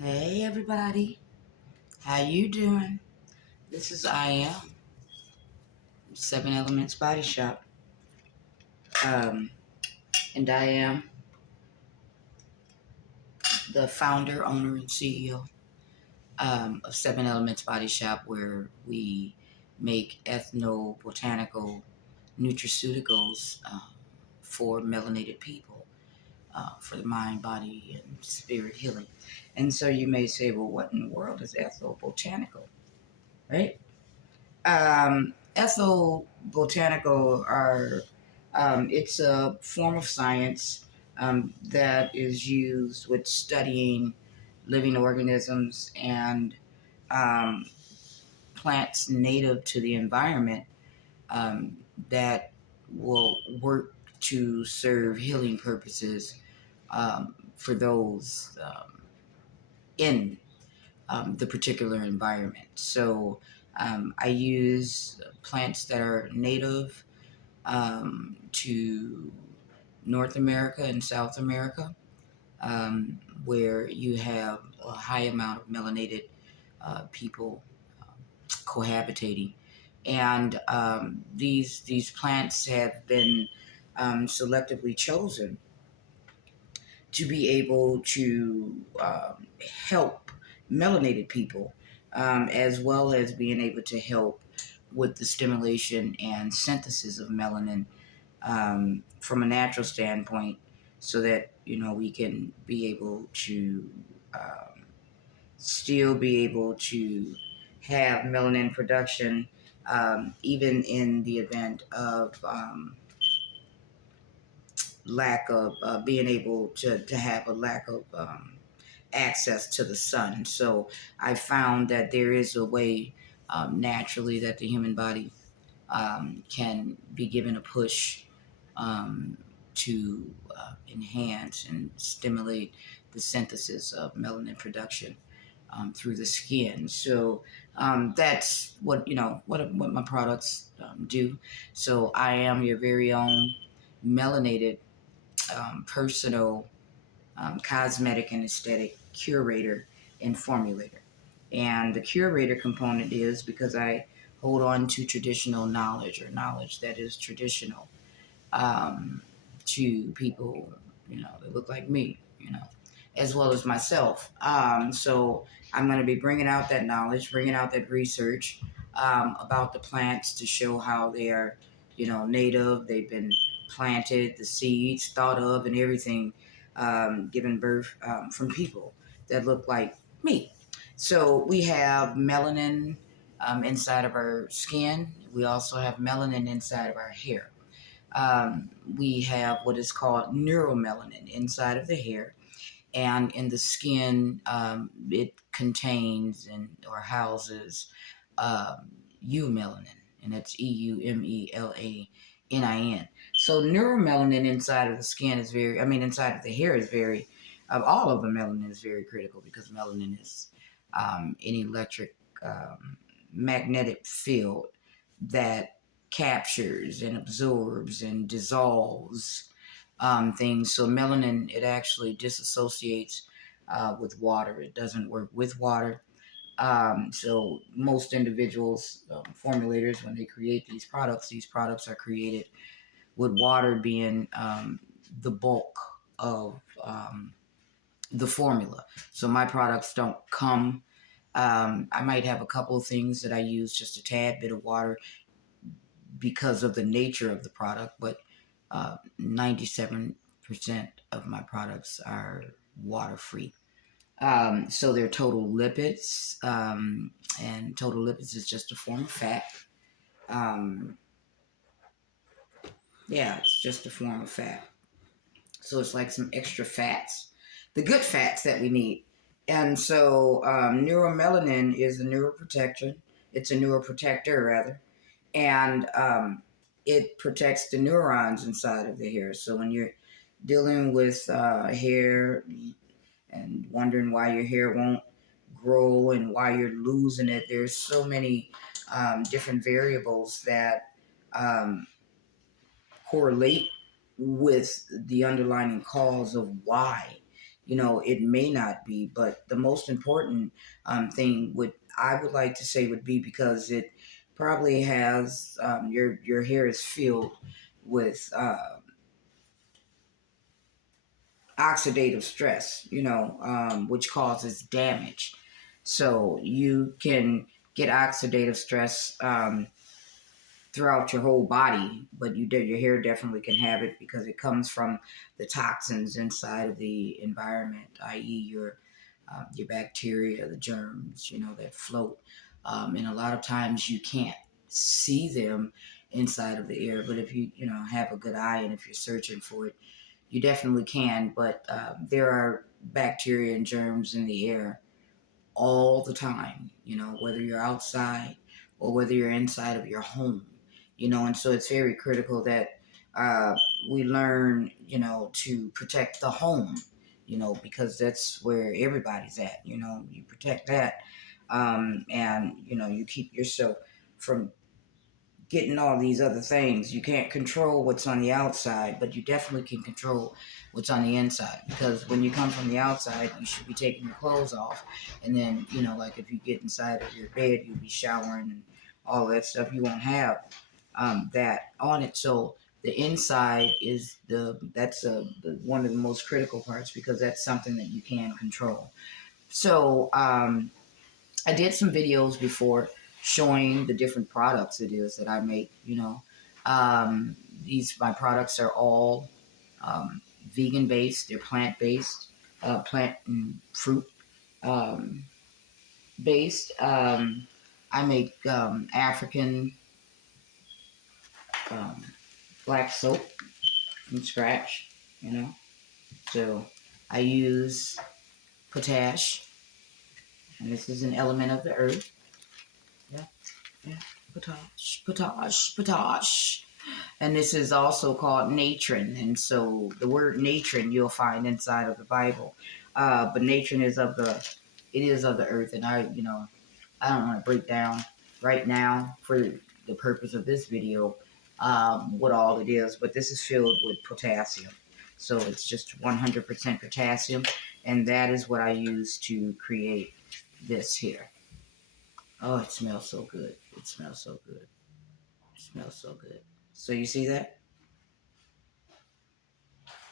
Hey everybody, how you doing? This is I am Seven Elements Body Shop, um, and I am the founder, owner, and CEO of Seven Elements Body Shop, where we make ethnobotanical nutraceuticals for melanated people, for the mind, body, and spirit healing. And so you may say, well, what in the world is ethnobotanical, right? Ethnobotanical are it's a form of science that is used with studying living organisms and um, plants native to the environment um, that will work to serve healing purposes for those in the particular environment. So I use plants that are native to North America and South America, where you have a high amount of melanated people cohabitating. And these plants have been selectively chosen to be able to help melanated people, as well as being able to help with the stimulation and synthesis of melanin from a natural standpoint, so that we can be able to um, still be able to have melanin production, even in the event of lack of being able to have a lack of access to the sun. So I found that there is a way naturally that the human body can be given a push to enhance and stimulate the synthesis of melanin production through the skin. So that's what my products do. So I am your very own melanated personal cosmetic and aesthetic curator and formulator. And the curator component is because I hold on to traditional knowledge, or knowledge that is traditional um, to people, that look like me, as well as myself. So I'm going to be bringing out that knowledge, bringing out that research about the plants to show how they are, native. They've been planted, the seeds thought of, and everything given birth from people that look like me. So we have melanin inside of our skin. We also have melanin inside of our hair. We have what is called neuromelanin inside of the hair, and in the skin, it contains or houses eumelanin, and that's eumelanin. So neuromelanin inside of the skin is inside of the hair is very, all of the melanin is very critical, because melanin is an electric magnetic field that captures and absorbs and dissolves things. So melanin, it actually disassociates with water. It doesn't work with water. So most individuals, formulators, when they create these products are created with water being the bulk of the formula. So my products don't come. I might have a couple of things that I use just a tad bit of water because of the nature of the product, but 97% of my products are water free. So they're total lipids, and total lipids is just a form of fat. Um, yeah, it's just a form of fat. So it's like some extra fats, the good fats that we need. And so neuromelanin is a neuroprotector. It's a neuroprotector, rather. And it protects the neurons inside of the hair. So when you're dealing with hair and wondering why your hair won't grow and why you're losing it, there's so many different variables that um, correlate with the underlying cause of why it may not be. But the most important thing I would like to say would be, because it probably has your hair is filled with oxidative stress, which causes damage. So you can get oxidative stress throughout your whole body, but your hair definitely can have it because it comes from the toxins inside of the environment, i.e., your bacteria, the germs, that float. And a lot of times you can't see them inside of the air, but if you have a good eye and if you're searching for it, you definitely can. But there are bacteria and germs in the air all the time, whether you're outside or whether you're inside of your home, and so it's very critical that uh, we learn, to protect the home, because that's where everybody's at, you protect that. And, you keep yourself from getting all these other things. You can't control what's on the outside, but you definitely can control what's on the inside. Because when you come from the outside, you should be taking your clothes off. And then, like if you get inside of your bed, you'll be showering and all that stuff. You won't have that on it. So the inside is one of the most critical parts, because that's something that you can control. So I did some videos before showing the different products it is that I make. Um, my products are all vegan based. They're plant based, plant and fruit um, based. I make African um, black soap from scratch. So I use potash, and this is an element of the earth. Yeah, yeah, potash. And this is also called natron. And so the word natron you'll find inside of the Bible. But natron it is of the earth. And I don't want to break down right now for the purpose of this video what all it is, but this is filled with potassium. So it's just 100% potassium. And that is what I use to create this here. Oh, it smells so good. It smells so good. It smells so good. So you see that?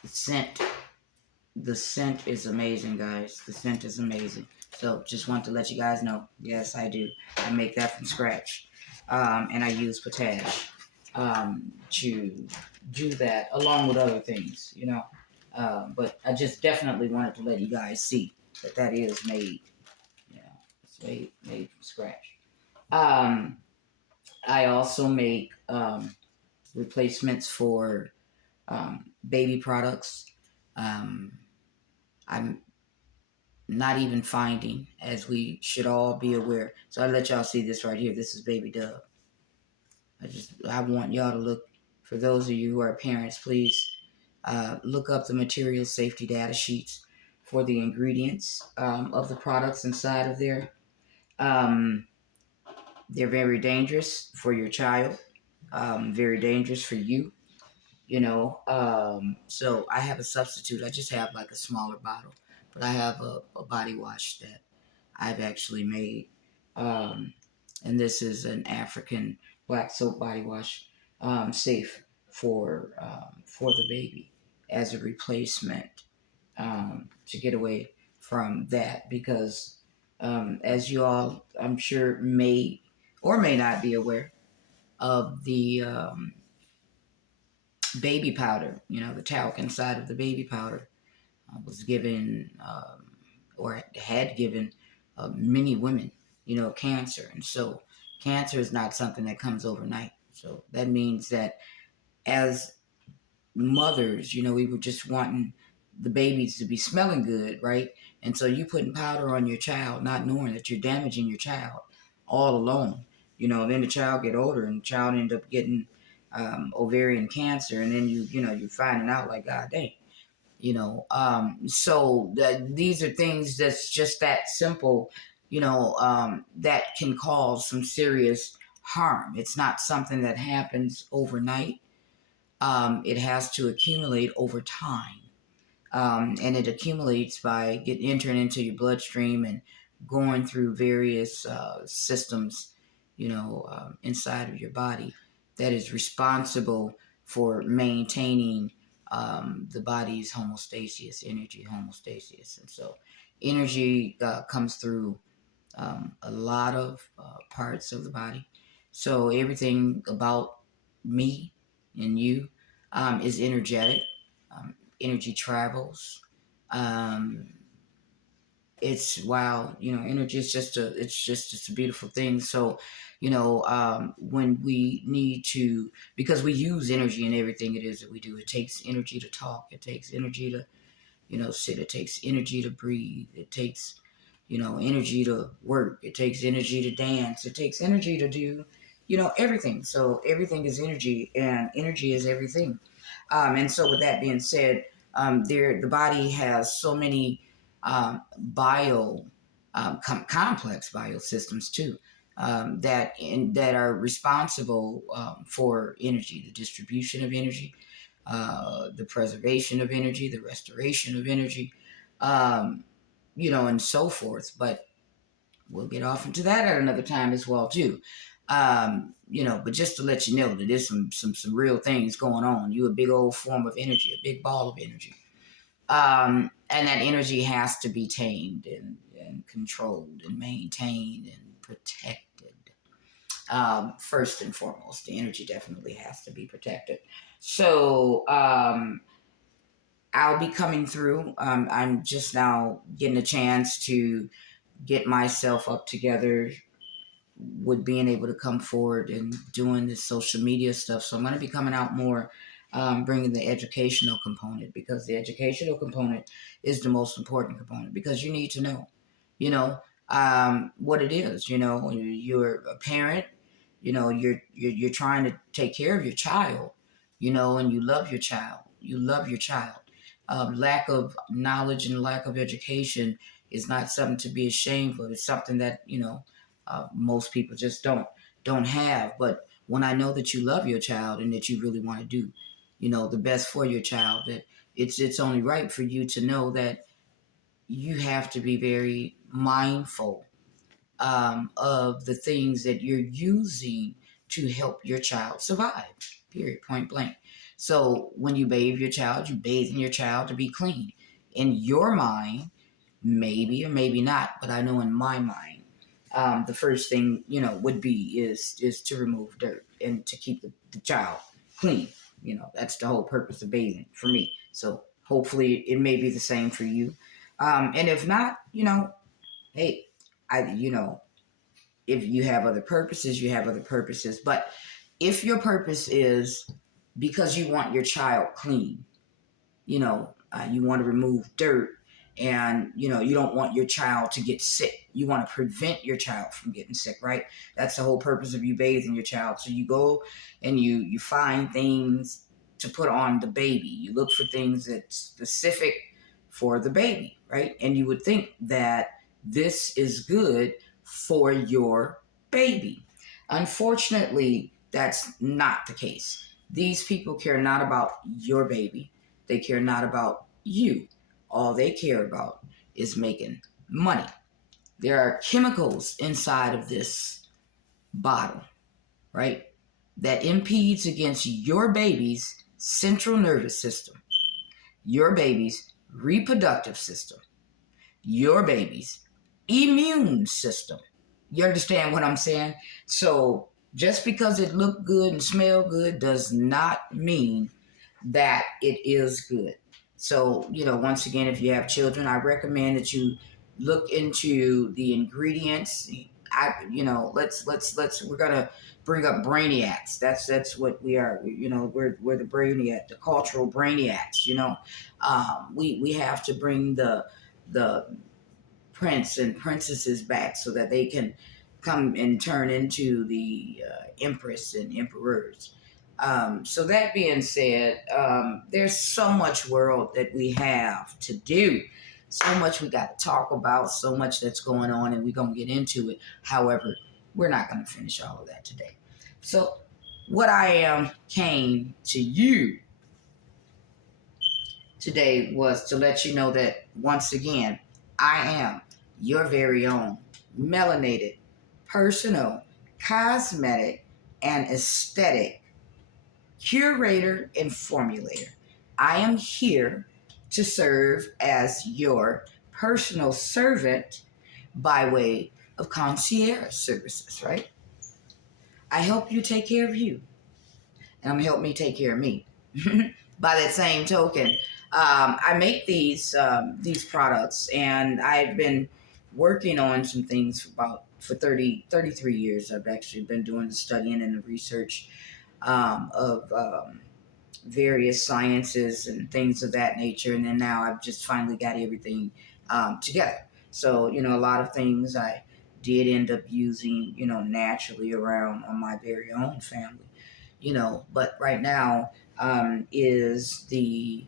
The scent. The scent is amazing, guys. The scent is amazing. So just want to let you guys know. Yes, I do. I make that from scratch. And I use potash to do that along with other things. But I just definitely wanted to let you guys see that is made. It's made from scratch. Um, I also make replacements for baby products. Um, I'm not even finding, as we should all be aware. So I let y'all see this right here. This is Baby Dove. I want y'all to look. For those of you who are parents, please look up the material safety data sheets for the ingredients of the products inside of there. They're very dangerous for your child. Very dangerous for you. So I have a substitute. I just have like a smaller bottle, but I have a body wash that I've actually made. Um, and this is an African black soap body wash, safe for the baby as a replacement, to get away from that. Because as you all, I'm sure, may or may not be aware of the baby powder, the talc inside of the baby powder was given or had given many women, cancer. And so cancer is not something that comes overnight. So that means that as mothers, we were just wanting the babies to be smelling good, right? And so you putting powder on your child, not knowing that you're damaging your child all alone. Then the child get older and the child end up getting ovarian cancer, and then you're finding out like, God dang. So these are things that's just that simple, that can cause some serious harm. It's not something that happens overnight. It has to accumulate over time. and it accumulates by entering into your bloodstream and going through various systems, inside of your body that is responsible for maintaining the body's homeostasis, energy homeostasis. And so energy comes through a lot of parts of the body. So everything about me and you is energetic. Energy travels. Um, it's wow, energy is it's a beautiful thing. So, when we need to, because we use energy in everything it is that we do. It takes energy to talk. It takes energy to sit. It takes energy to breathe. It takes, energy to work. It takes energy to dance. It takes energy to do, everything. So everything is energy, and energy is everything. And so, with that being said, the body has so many complex biosystems too, that are responsible for energy, the distribution of energy, the preservation of energy, the restoration of energy, and so forth. But we'll get off into that at another time as well too. But just to let you know that there's some real things going on. You a big old form of energy, a big ball of energy. And that energy has to be tamed and controlled and maintained and protected. First and foremost, the energy definitely has to be protected. So I'll be coming through. I'm just now getting a chance to get myself up together with being able to come forward and doing this social media stuff. So I'm going to be coming out more, bringing the educational component, because the educational component is the most important component, because you need to know, you know, what it is. You're a parent. You're trying to take care of your child. And you love your child. You love your child. Lack of knowledge and lack of education is not something to be ashamed of. It's something that most people just don't have. But when I know that you love your child and that you really want to do, the best for your child, that it's only right for you to know that you have to be very mindful of the things that you're using to help your child survive. Period. Point blank. So when you bathe your child, you bathing your child to be clean. In your mind, maybe or maybe not, but I know in my mind, the first thing would be is to remove dirt and to keep the child clean. That's the whole purpose of bathing for me. So hopefully it may be the same for you. And if not, hey, I if you have other purposes, you have other purposes. But if your purpose is because you want your child clean, you want to remove dirt, and you don't want your child to get sick. You want to prevent your child from getting sick, right? That's the whole purpose of you bathing your child. So you go and you find things to put on the baby. You look for things that's specific for the baby, right? And you would think that this is good for your baby. Unfortunately, that's not the case. These people care not about your baby. They care not about you. All they care about is making money. There are chemicals inside of this bottle, right, that impedes against your baby's central nervous system, your baby's reproductive system, your baby's immune system. You understand what I'm saying? So just because it look good and smell good does not mean that it is good. So, once again, if you have children, I recommend that you look into the ingredients. We're gonna bring up brainiacs. That's what we are. We're the brainiac, the cultural brainiacs. We have to bring the prince and princesses back so that they can come and turn into the empress and emperors. So that being said, there's so much world that we have to do, so much we got to talk about, so much that's going on, and we're going to get into it. However, we're not going to finish all of that today. So what I came to you today was to let you know that once again, I am your very own melanated, personal, cosmetic, and aesthetic curator and formulator. I am here to serve as your personal servant by way of concierge services, right? I help you take care of you, and I'm help me take care of me. By that same token, I make these products, and I've been working on some things for 33 years. I've actually been doing the studying and the research of various sciences and things of that nature. And then now I've just finally got everything together. So, a lot of things I did end up using, naturally around on my very own family, but right now is the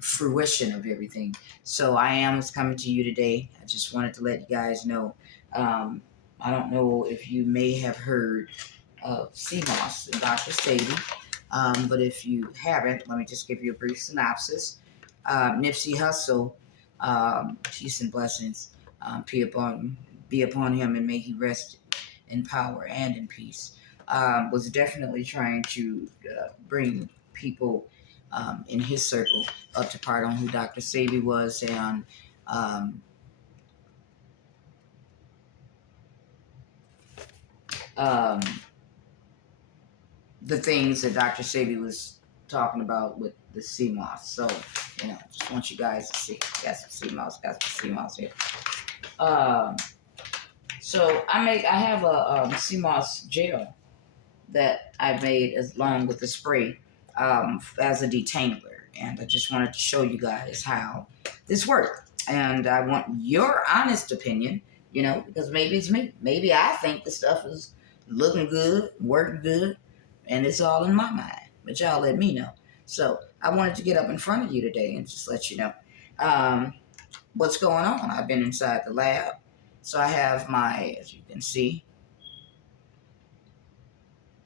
fruition of everything. So I am coming to you today. I just wanted to let you guys know. I don't know if you may have heard of Seamoss and Dr. Sadie. But if you haven't, let me just give you a brief synopsis. Nipsey Hussle, peace and blessings, be upon him, and may he rest in power and in peace. Was definitely trying to bring people in his circle up to part on who Dr. Sadie was, and um, um, the things that Dr. Sadie was talking about with the Seamoss. So, just want you guys to see. Got some Seamoss here. Um, so I have a Seamoss gel that I made along with the spray as a detangler, and I just wanted to show you guys how this worked. And I want your honest opinion, because maybe it's me. Maybe I think the stuff is looking good, working good, and it's all in my mind. But y'all let me know. So I wanted to get up in front of you today and just let you know what's going on. I've been inside the lab. So I have as you can see,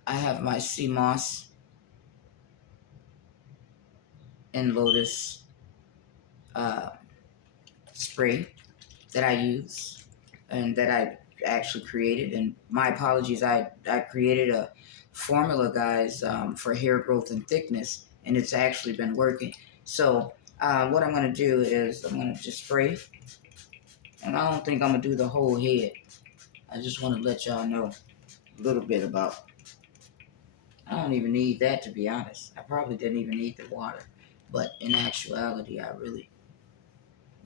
I have my Seamoss and Lotus uh, spray that I use and that I actually created. And my apologies, I created a formula, guys, for hair growth and thickness, and it's actually been working. So what I'm going to do is I'm going to just spray, and I don't think I'm going to do the whole head. I just want to let y'all know a little bit about. I don't even need that, to be honest. I probably didn't even need the water, but in actuality, I really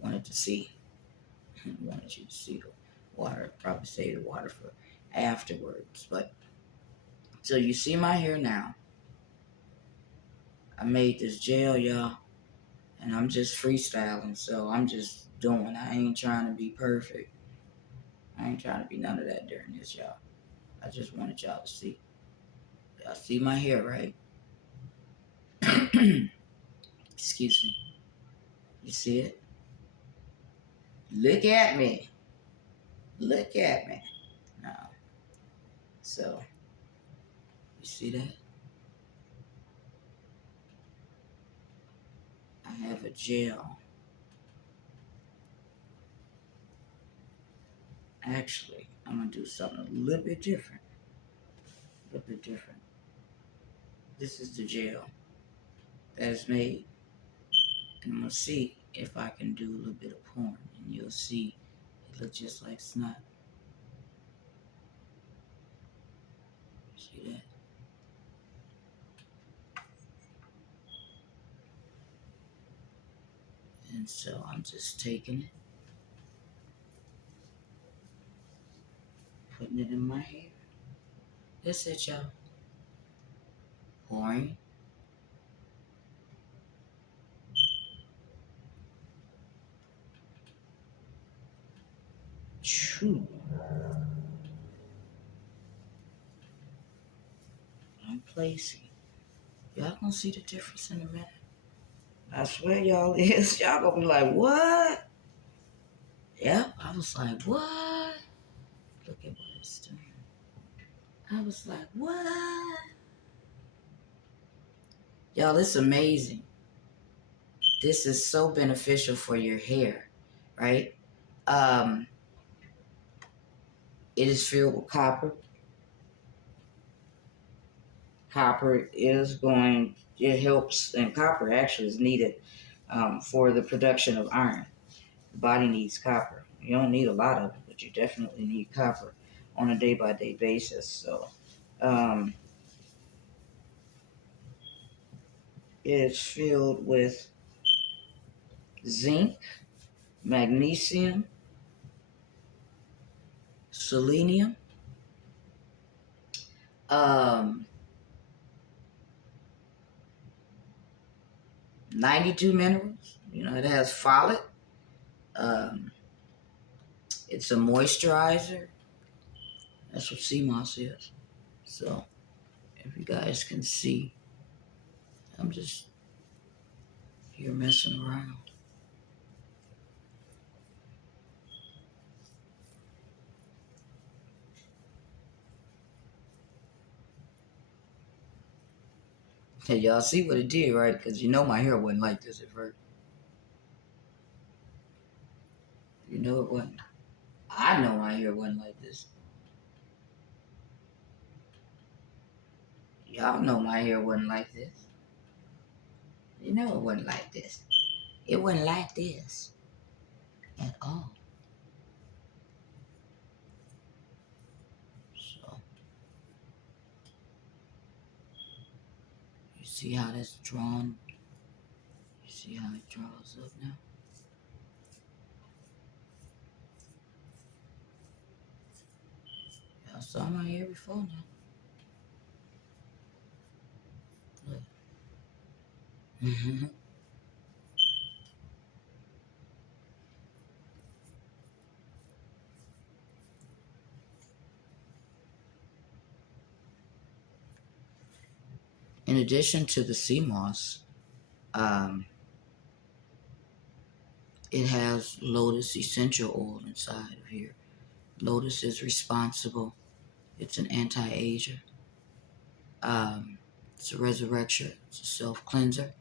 wanted to see. Wanted you to see the water. Probably save the water for afterwards. But so you see my hair now. I made this gel, y'all, and I'm just freestyling. So I'm just doing. I ain't trying to be perfect. I ain't trying to be none of that during this, y'all. I just wanted y'all to see. Y'all see my hair, right? Excuse me. You see it? Look at me. Look at me. Now, so you see that? I have a gel. Actually, I'm gonna do something a little bit different. A little bit different. This is the gel that is made, and I'm gonna see if I can do a little bit of pouring, and you'll see it looks just like snot. See that? And so I'm just taking it, putting it in my hair. That's it, y'all. Pouring. True. I'm placing. Y'all gonna see the difference in a minute. I swear y'all is. Y'all gonna be like, what? Yep. I was like, what? Look at what it's doing. I was like, what? Y'all, it's amazing. This is so beneficial for your hair, right? Um, it is filled with copper. Copper is going, it helps, and copper actually is needed for the production of iron. The body needs copper. You don't need a lot of it, but you definitely need copper on a day-by-day basis. So um, it's filled with zinc, magnesium, selenium, um, 92 minerals. You know, it has folate. Um, it's a moisturizer. That's what Seamoss is. So if you guys can see, I'm just here messing around. Hey, y'all see what it did, right? Because you know my hair wasn't like this at first. You know it wasn't. I know my hair wasn't like this. Y'all know my hair wasn't like this. You know it wasn't like this. It wasn't like this at all. So, you see how that's drawn? You see how it draws up now? Y'all saw my hair before now. Look. In addition to the Seamoss, um, it has lotus essential oil inside of here. Lotus is responsible. It's an anti-ager. It's a resurrector. It's a self-cleanser.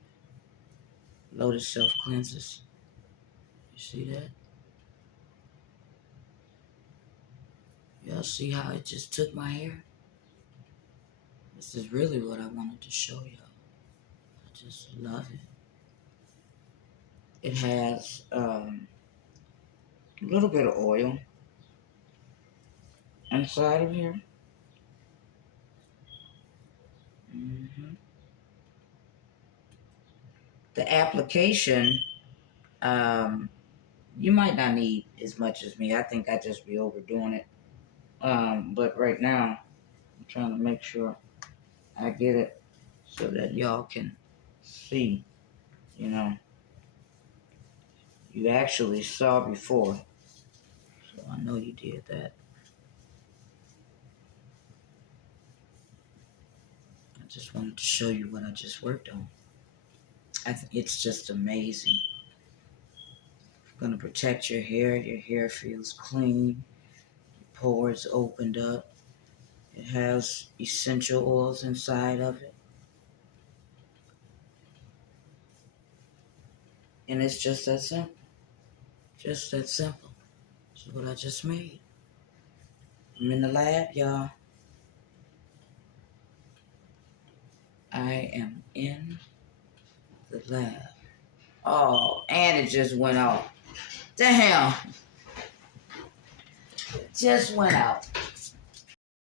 Lotus self-cleanses. You see that? Y'all see how it just took my hair? This is really what I wanted to show y'all. I just love it. It has a little bit of oil inside of here. hmm The application, um, you might not need as much as me. I think I just be overdoing it. But right now, I'm trying to make sure I get it so that y'all can see, you know, you actually saw before. So I know you did that. I just wanted to show you what I just worked on. I think it's just amazing. It's going to protect your hair. Your hair feels clean. Your pores opened up. It has essential oils inside of it. And it's just that simple. Just that simple. This is what I just made. I'm in the lab, y'all. I am in the lab. Oh, and it just went off. Damn. Just went out.